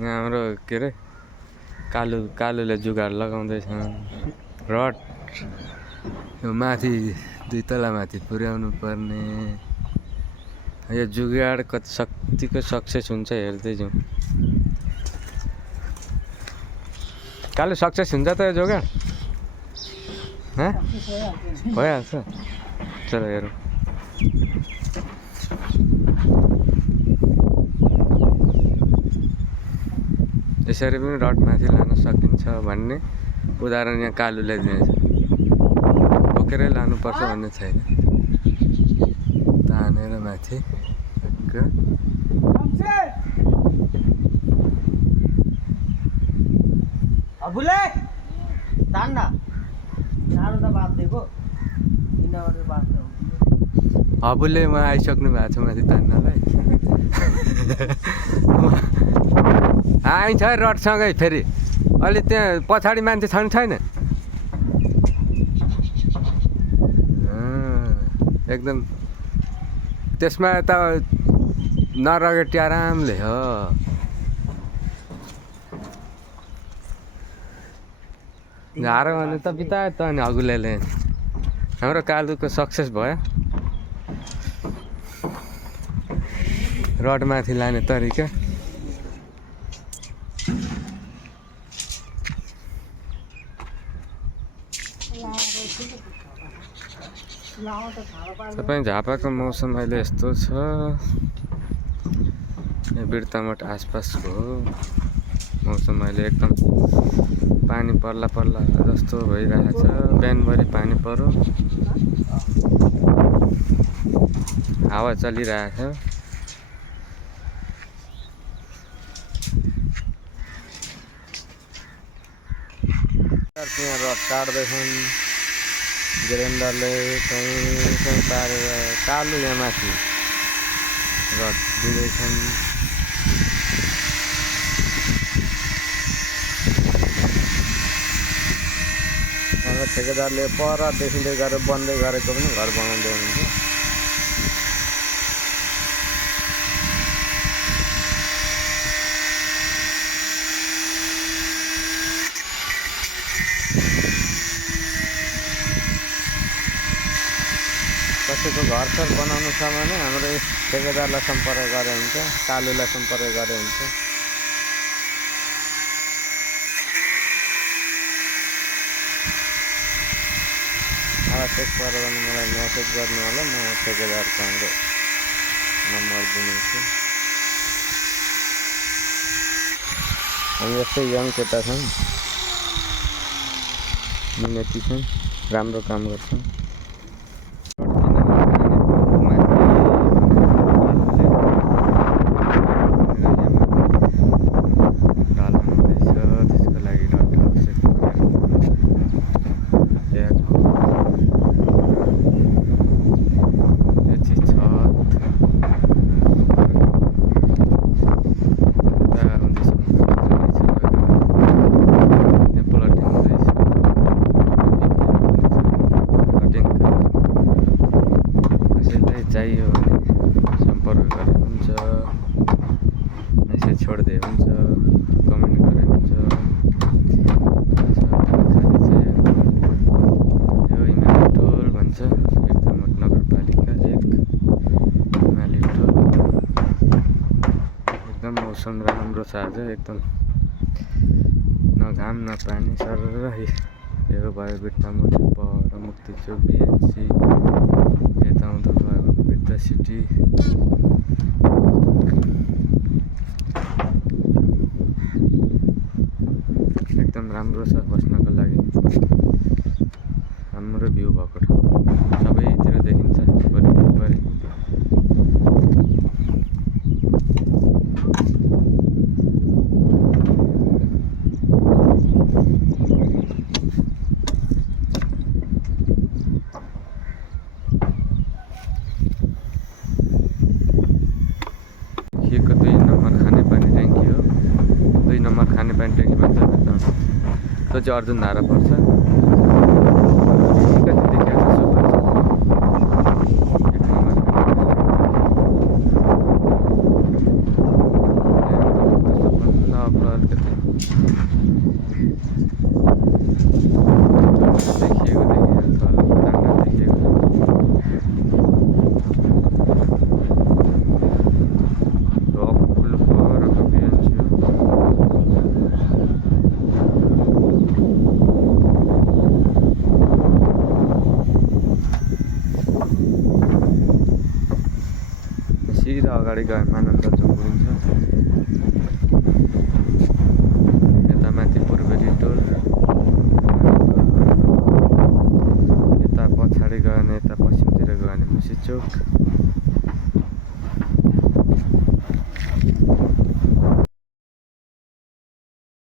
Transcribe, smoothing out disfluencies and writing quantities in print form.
यहाँ हाम्रो के अरे कालुले जुगाड लगाउँदैछ रड यो माथि 2 तला माथि पुर्याउनु पर्ने यो जुगाड कतिको सक्सेस हुन्छ हेर्दै जाउँ कालु सक्सेस हुन्छ त यो जुगाड भइहाल्छ चलो हेरौँ यसरी पनि रड माथि लान सकिन्छ भन्ने उदाहरण यहाँ कालुले दिएछ बोकेरै लानुपर्छ भन्ने छैन तानेर माथि अबुले तान्न सानो त बाँधिदिएको किनभने बाँध्नु अबुले उहाँ आइसक्नु भएको छ माथि तान्नलाई आइन्छ रडसँगै फेरि अलि त्यहाँ पछाडि मान्छे छन् छैन एकदम त्यसमा त नरगेटी आरामले हो झारो भने त बितायो त अनि अगुलेले हाम्रो कालुको सक्सेस भयो रड माथि लाने तरिका तपाईँ झापाको मौसम अहिले यस्तो छ यो बिर्तामठ आसपासको हो मौसम अहिले एकदम पानी पर्ला जस्तो भइरहेछ बिहानभरि पानी पर्यो हावा चलिरहेछ यहाँ रड काट्दैछन् ग्रेन्डरले कहीँ पारेर कालो यहाँ माथि रड दिँदैछन् ठेकेदारले परदेखि गरेर बन्दै गरेको पनि घर बनाउँदै हुनुहुन्छ कसैको घरसर बनाउनु छ भने हाम्रो ठेकेदारलाई सम्पर्क गरे हुन्छ कालुलाई सम्पर्क गरे हुन्छ आवश्यक पर्यो भने मलाई मेसेज गर्नु होला म ठेकेदारको हाम्रो नम्बर दिन्छु हामी यस्तै यङ केटा छन् मिहिनेती छन् राम्रो काम गर्छन् चाहियो भने सम्पर्क गरे हुन्छ मेसेज छोड्दै हुन्छ कमेन्ट गरे हुन्छ यो हिमाली टोल भन्छ बिर्तामठ नगरपालिका 1 हिमाली टोल एकदम मौसम राम्रो छ आज एकदम न घाम न पानी सरर यो भयो बिर्तामठ पर मुक्तिचोक बिएनसी यता आउँदा भयो भने बिर्ता सिटी एकदम राम्रो छ बस्नको लागि राम्रो भ्यू भएको ठाउँ सबैतिर देखिन्छ वरिपरि खिएको 2 नम्बर खानेपानी ट्याङ्की हो 2 नम्बर खानेपानी ट्याङ्की भन्छ त्यो चाहिँ अर्जुन धारा पर्छ अगाडि गयो मानन्द चोक पुगिन्छ